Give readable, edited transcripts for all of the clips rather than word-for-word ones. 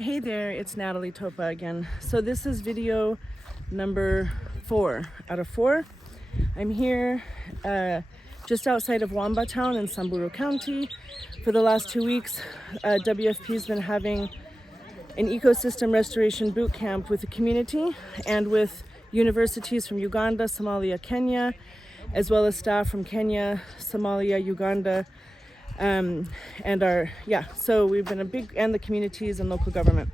Hey there, it's Natalie Topa again. So this is video number 4 out of 4. I'm here just outside of Wamba town in Samburu County. For the last 2 weeks, WFP's been having an ecosystem restoration boot camp with the community and with universities from Uganda, Somalia, Kenya, as well as staff from Kenya, Somalia, Uganda, so we've been and the communities and local government.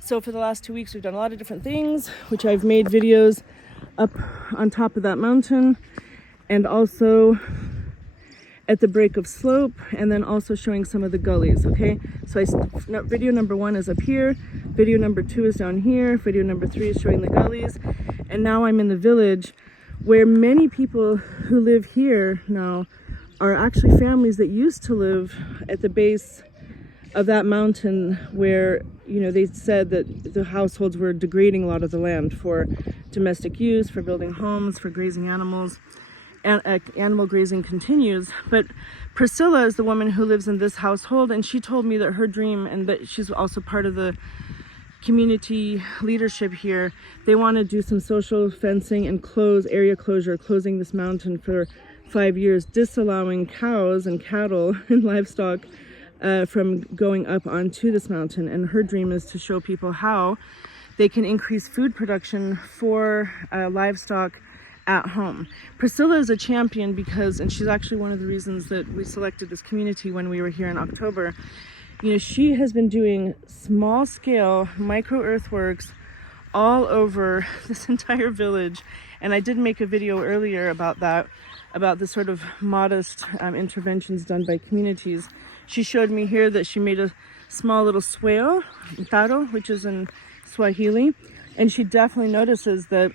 So for the last 2 weeks, we've done a lot of different things, which I've made videos up on top of that mountain and also at the break of slope, and then also showing some of the gullies. Okay, so video number 1 is up here, video number 2 is down here, video number 3 is showing the gullies, and now I'm in the village where many people who live here now are actually families that used to live at the base of that mountain where, you know, they said that the households were degrading a lot of the land for domestic use, for building homes, for grazing animals, and animal grazing continues. But Priscilla is the woman who lives in this household, and she told me that her dream, and that she's also part of the community leadership here, they want to do some social fencing and closing this mountain for 5 years, disallowing cows and cattle and livestock from going up onto this mountain. And her dream is to show people how they can increase food production for livestock at home. Priscilla is a champion and she's actually one of the reasons that we selected this community when we were here in October. You know, she has been doing small scale micro earthworks all over this entire village. And I did make a video earlier about that, about the sort of modest interventions done by communities. She showed me here that she made a small little swale, taro, which is in Swahili, and she definitely notices that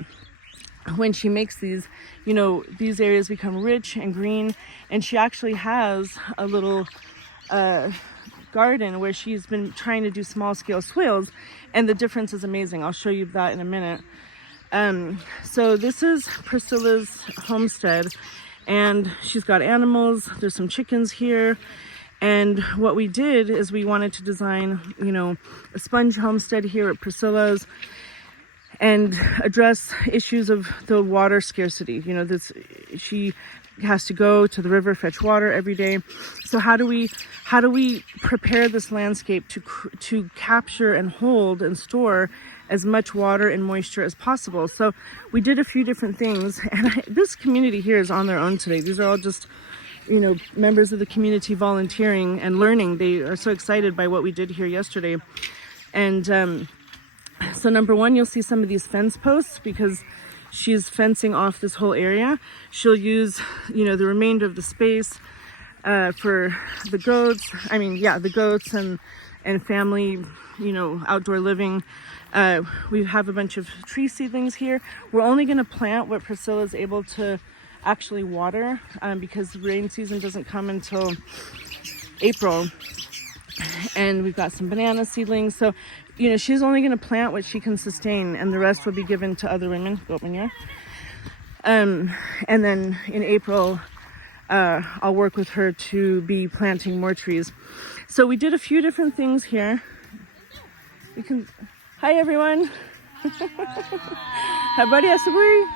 when she makes these, you know, these areas become rich and green. And she actually has a little garden where she's been trying to do small scale swales, and the difference is amazing. I'll show you that in a minute. So this is Priscilla's homestead, and she's got animals. There's some chickens here. And what we did is we wanted to design, you know, a sponge homestead here at Priscilla's and address issues of the water scarcity. You know, she has to go to the river, fetch water every day. So how do we prepare this landscape to capture and hold and store as much water and moisture as possible? So we did a few different things, and this community here is on their own today. These are all just, you know, members of the community volunteering and learning. They are so excited by what we did here yesterday. And so number 1, you'll see some of these fence posts because she's fencing off this whole area. She'll use, you know, the remainder of the space for the goats. The goats and family, you know, outdoor living. We have a bunch of tree seedlings here. We're only going to plant what Priscilla is able to actually water because the rain season doesn't come until April. And we've got some banana seedlings. So, you know, she's only going to plant what she can sustain, and the rest will be given to other women. And then in April, I'll work with her to be planting more trees. So we did a few different things here. Hi everyone. Habari asubuhi.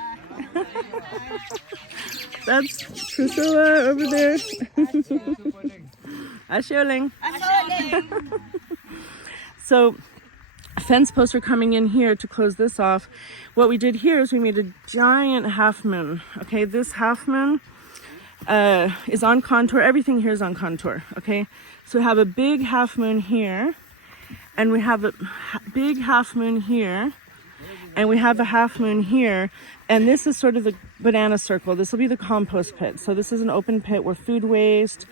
That's Priscilla over there. Asholing. So fence posts are coming in here to close this off. What we did here is we made a giant half moon. Okay, this half moon is on contour. Everything here is on contour. Okay, so we have a big half moon here, and we have a big half moon here, and we have a half moon here, and this is sort of the banana circle. This will be the compost pit. So this is an open pit where food waste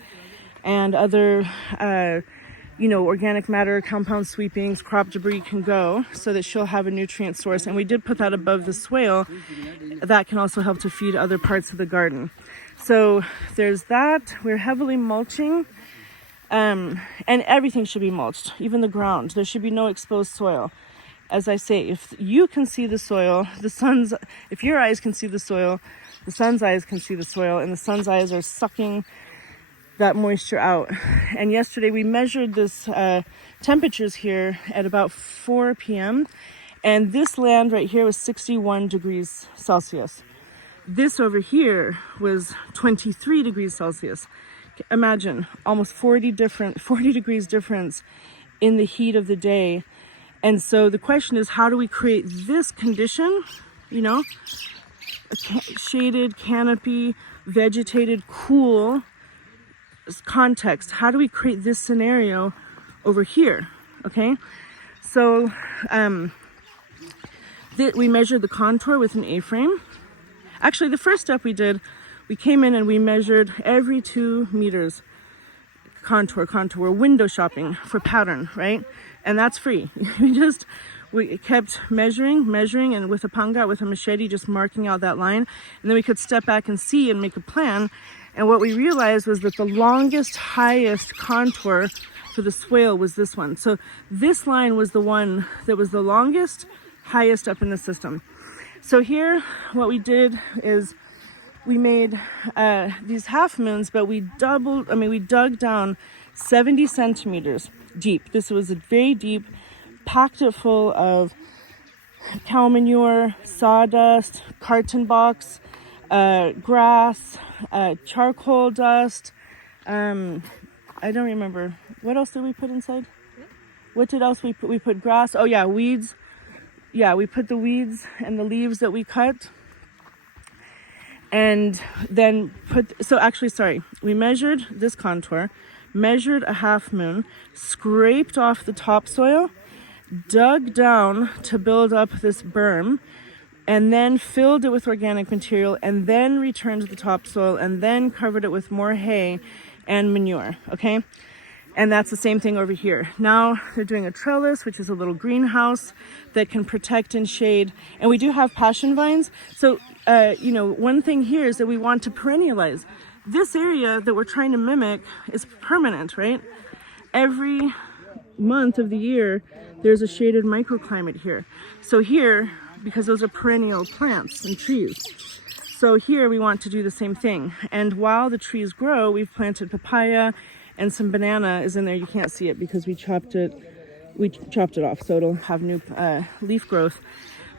and other you know, organic matter, compound sweepings, crop debris can go, so that she'll have a nutrient source. And we did put that above the swale. That can also help to feed other parts of the garden. So there's that. We're heavily mulching, and everything should be mulched, even the ground. There should be no exposed soil. As I say, if you can see the soil, if your eyes can see the soil, the sun's eyes can see the soil, and the sun's eyes are sucking that moisture out. And yesterday we measured this temperatures here at about 4 p.m. and this land right here was 61 degrees Celsius. This over here was 23 degrees Celsius. Imagine almost 40 degrees difference in the heat of the day. And so the question is, how do we create this condition, you know, a shaded, canopy, vegetated, cool context? How do we create this scenario over here? Okay, so we measured the contour with an A-frame. Actually, the first step we did, we came in and we measured every 2 meters contour. We're window shopping for pattern, right? And that's free. We kept measuring, and with a panga, with a machete, just marking out that line. And then we could step back and see and make a plan. And what we realized was that the longest, highest contour for the swale was this one. So this line was the one that was the longest, highest up in the system. So here, what we did is we made these half moons, but we dug down 70 centimeters deep. This was very deep, packed it full of cow manure, sawdust, carton box, grass, charcoal dust. I don't remember. What else did we put inside? What did else we put? We put grass. Oh yeah, weeds. Yeah, we put the weeds and the leaves that we cut. And then we measured this contour, measured a half moon, scraped off the topsoil, dug down to build up this berm, and then filled it with organic material, and then returned to the topsoil, and then covered it with more hay and manure, okay? And that's the same thing over here. Now they're doing a trellis, which is a little greenhouse that can protect and shade. And we do have passion vines. So, one thing here is that we want to perennialize. This area that we're trying to mimic is permanent, right? Every month of the year, there's a shaded microclimate here. So here, because those are perennial plants and trees. So here we want to do the same thing. And while the trees grow, we've planted papaya, and some banana is in there. You can't see it because we chopped it off, so it'll have new leaf growth.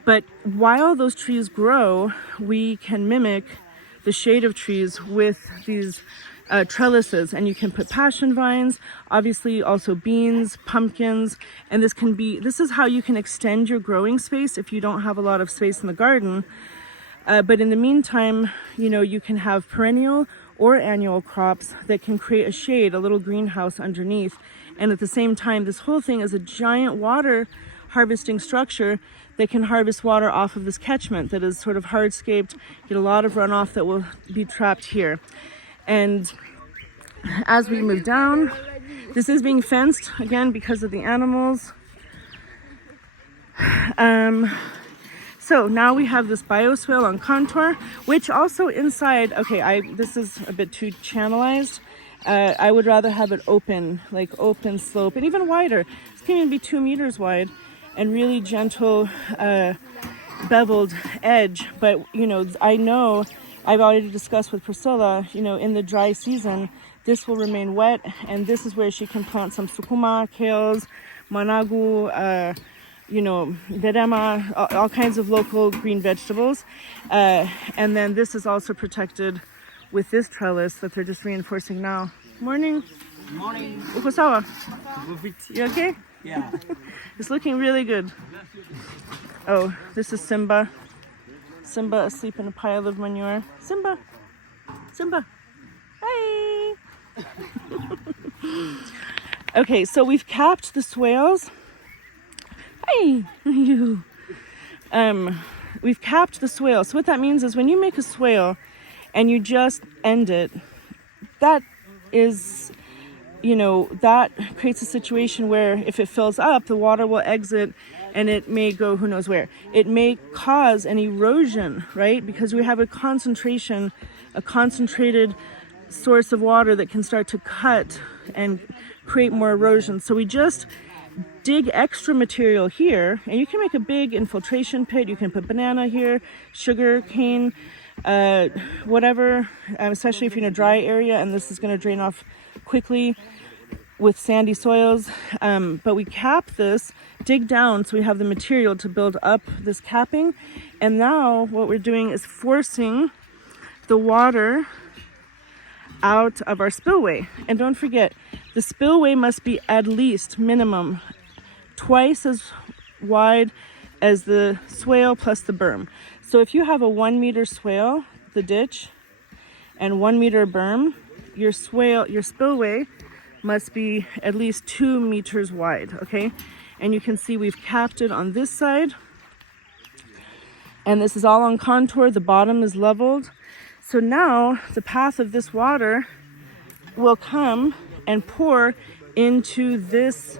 But while those trees grow, we can mimic the shade of trees with these trellises, and you can put passion vines, obviously also beans, pumpkins, and this is how you can extend your growing space if you don't have a lot of space in the garden. But in the meantime, you can have perennial or annual crops that can create a shade, a little greenhouse underneath. And at the same time, this whole thing is a giant water harvesting structure that can harvest water off of this catchment that is sort of hardscaped, get a lot of runoff that will be trapped here. And as we move down, this is being fenced again because of the animals. So now we have this bioswale on contour, which also inside, this is a bit too channelized. I would rather have it open slope, and even wider. This can even be 2 meters wide and really gentle, beveled edge. But, I know I've already discussed with Priscilla, in the dry season, this will remain wet, and this is where she can plant some sukuma, kales, managu, berema, all kinds of local green vegetables. And then this is also protected with this trellis that they're just reinforcing now. Morning. Morning. Uko sawa? You okay? Yeah. It's looking really good. Oh, this is Simba. Simba asleep in a pile of manure. Simba. Hey. Okay, so we've capped the swales. Hey, you. We've capped the swale. So what that means is when you make a swale and you just end it, that is, that creates a situation where if it fills up, the water will exit and it may go who knows where. It may cause an erosion, right? Because we have a concentrated source of water that can start to cut and create more erosion. So we just dig extra material here, and you can make a big infiltration pit. You can put banana here, sugar cane, whatever, especially if you're in a dry area, and this is going to drain off quickly with sandy soils. But we cap this, dig down so we have the material to build up this capping. And now what we're doing is forcing the water out of our spillway. And don't forget, the spillway must be at least minimum twice as wide as the swale plus the berm. So if you have a 1 meter swale, the ditch, and 1 meter berm, your spillway must be at least 2 meters wide, okay? And you can see we've capped it on this side. And this is all on contour, the bottom is leveled. So now the path of this water will come and pour into this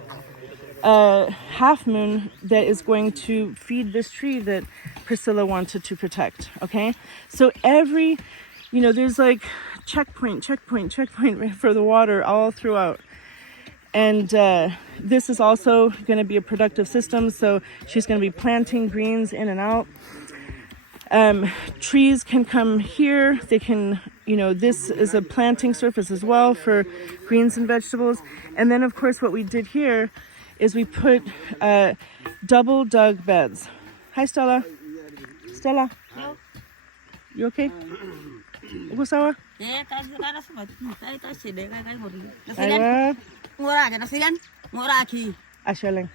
half moon that is going to feed this tree that Priscilla wanted to protect, okay? So every, there's like checkpoint for the water all throughout. And this is also going to be a productive system, so she's going to be planting greens in and out. Trees can come here. They can, this is a planting surface as well for greens and vegetables. And then, of course, what we did here is we put double dug beds. Hi, Stella. Stella. Hello. You okay? Uko sawa? Aiwa. Ashaling.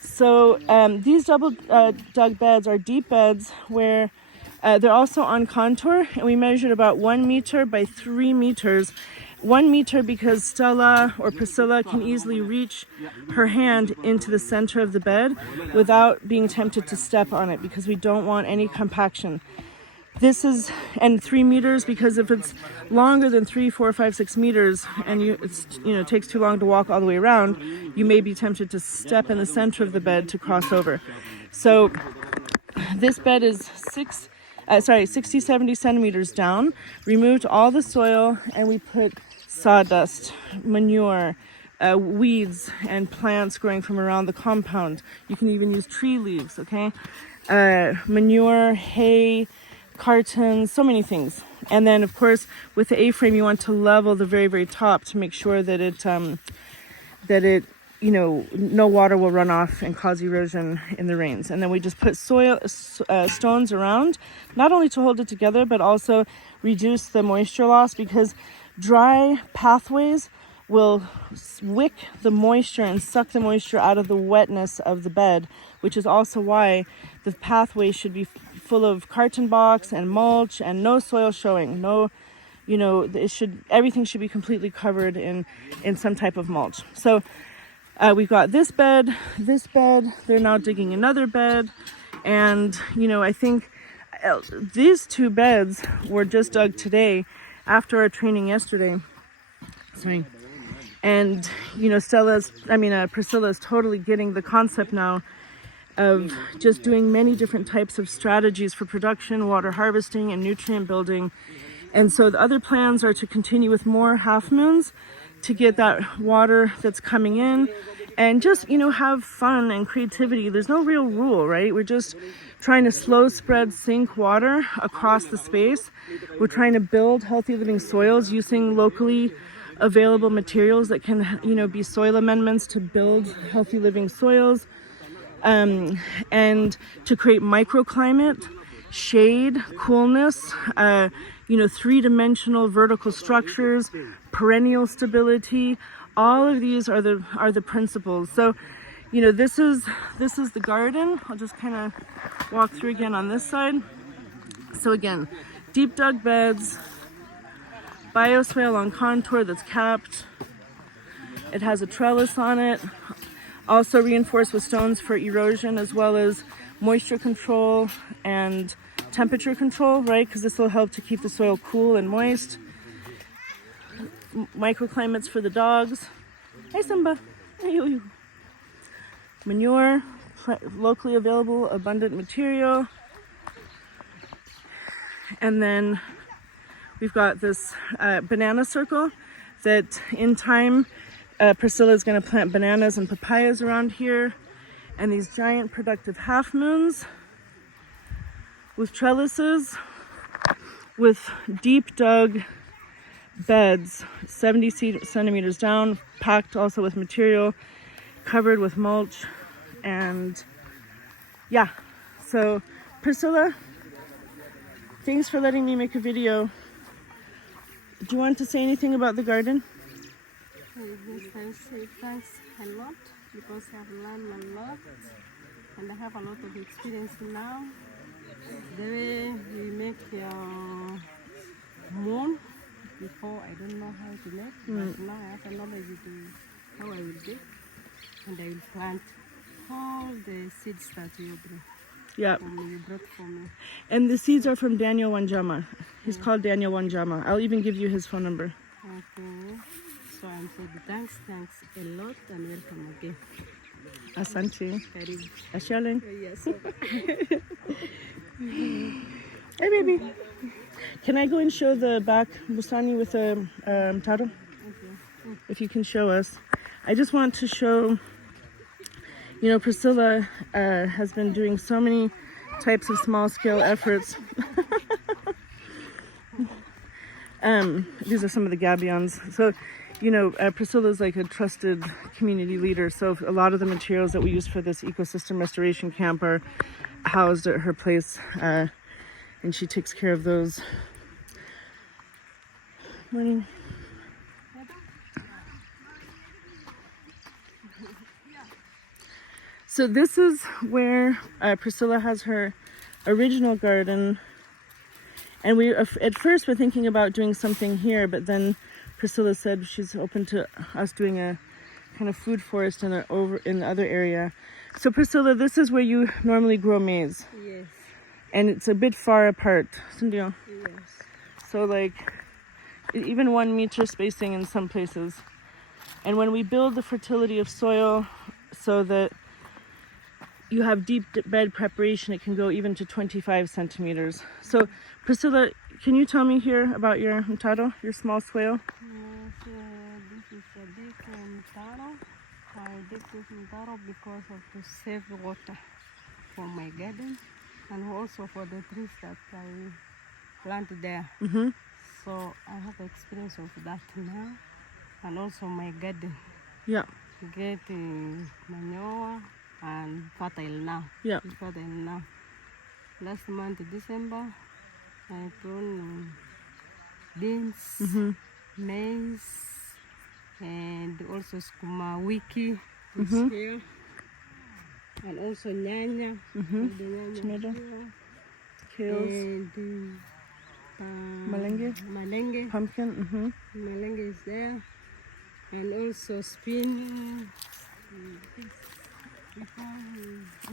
So these double dug beds are deep beds where they're also on contour, and we measured about 1 meter by 3 meters. 1 meter because Stella or Priscilla can easily reach her hand into the center of the bed without being tempted to step on it, because we don't want any compaction. This is, and 3 meters because if it's longer than 3, 4, 5, 6 meters and it takes too long to walk all the way around, you may be tempted to step in the center of the bed to cross over. So this bed is 60, 70 centimeters down, removed all the soil, and we put sawdust, manure, weeds, and plants growing from around the compound. You can even use tree leaves, okay? Manure, hay, cartons, so many things. And then, of course, with the A-frame, you want to level the very, very top to make sure that no water will run off and cause erosion in the rains. And then we just put stones around, not only to hold it together, but also reduce the moisture loss, because dry pathways will wick the moisture and suck the moisture out of the wetness of the bed, which is also why the pathway should be full of carton box and mulch and no soil showing. Everything should be completely covered in some type of mulch. So we've got this bed. They're now digging another bed. And, I think these 2 beds were just dug today after our training yesterday. Sorry. And, Priscilla is totally getting the concept now of just doing many different types of strategies for production, water harvesting, and nutrient building. And so the other plans are to continue with more half moons to get that water that's coming in and just, have fun and creativity. There's no real rule, right? We're just trying to slow spread sink water across the space. We're trying to build healthy living soils using locally available materials that can, be soil amendments to build healthy living soils, and to create microclimate, shade, coolness, 3-dimensional vertical structures, perennial stability. All of these are the principles. So, this is the garden. I'll just kind of walk through again on this side. So again, deep dug beds, bioswale on contour that's capped. It has a trellis on it, also reinforced with stones for erosion as well as moisture control and temperature control, right? Because this will help to keep the soil cool and moist. Microclimates for the dogs. Hey Simba. Manure, locally available, abundant material. And then we've got this banana circle that in time Priscilla is going to plant bananas and papayas around here, and these giant productive half moons. with trellises, with deep dug beds, 70 centimeters down, packed also with material, covered with mulch, and yeah. So Priscilla, thanks for letting me make a video. Do you want to say anything about the garden? Yes, I say thanks a lot because I've learned a lot and I have a lot of experience now. The way we make your moon, before I don't know how to make, but now I have a knowledge to how I will do, and I will plant all the seeds that you bring. Yeah. You brought for me. And the seeds are from Daniel Wanjama. He's called Daniel Wanjama. I'll even give you his phone number. Okay. So I'm saying thanks a lot and welcome again. Asante. Karibu. Ashaling. Yes. Hey, baby. Can I go and show the back bustani with the taro? Okay. If you can show us. I just want to show, you know, Priscilla has been doing so many types of small-scale efforts. These are some of the gabions. So, you know, Priscilla's like a trusted community leader. So a lot of the materials that we use for this ecosystem restoration camp are housed at her place, and she takes care of those. Morning. So this is where Priscilla has her original garden, and we at first were thinking about doing something here, but then Priscilla said she's open to us doing a kind of food forest in the other area. So Priscilla, this is where you normally grow maize, Yes. and it's a bit far apart. Yes. So like even 1 meter spacing in some places. And when we build the fertility of soil so that you have deep bed preparation, it can go even to 25 centimeters. So Priscilla, can you tell me here about your mtaro, your small swale? Yes, this is a big taro. I did this taro because of to save water for my garden and also for the trees that I planted there. Mm-hmm. So I have experience of that now, and also my garden Yeah. get manure and fertile now. Yeah. It's fertile now. Last month December, I grown beans, maize, and also skuma wiki is here, and also nyanya, the nyanya Tomato. here, Kales. and malenge. Pumpkin. Malenge is there, and also spinach.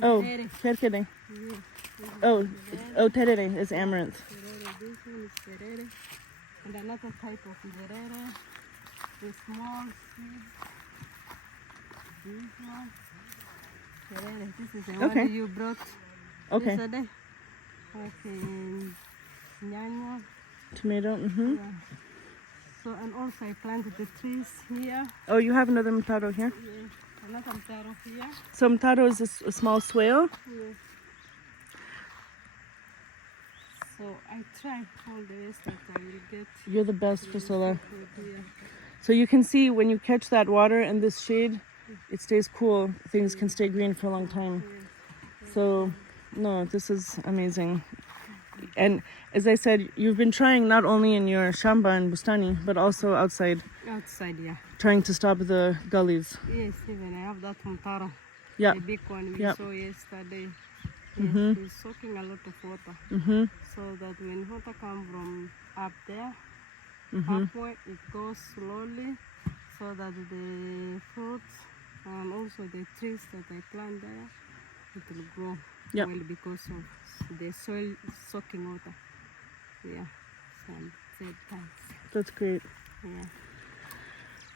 Oh, kerkere. Oh, terere is amaranth. This one is terere, and another type of terere, the small seed. This one, terere. This is the Okay. one you brought yesterday. Okay, nyanya. Tomato. Yeah. So, and also I planted the trees here. Oh, you have another mtaro here? Yes, another taro here. So mtaro is a small swale? Yes. So I try all the ways that I will get. You're the best, Priscilla. Here. So you can see when you catch that water and this shade, it stays cool. Things can stay green for a long time. So, no, this is amazing. And as I said, you've been trying not only in your shamba and bustani, but also outside, Outside, yeah. trying to stop the gullies. Yes, even I have that mtaro. Yeah. The big one we Yep. saw yesterday. Yes, it's soaking a lot of water. So that when water comes from up there, halfway it goes slowly, so that the fruits and also the trees that I plant there, it will grow Yep. well because of the soil soaking water. Yeah, so I said thanks. That's great. Yeah.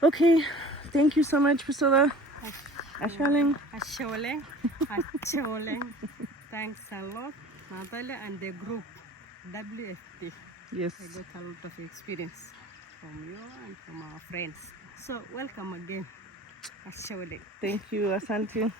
Okay, thank you so much, Priscilla. Ashaling. Asholeng. Thanks a lot, Natalia, and the group WFP. Yes. I got a lot of experience from you and from our friends. So welcome again. Asholeng. Thank you, Asante.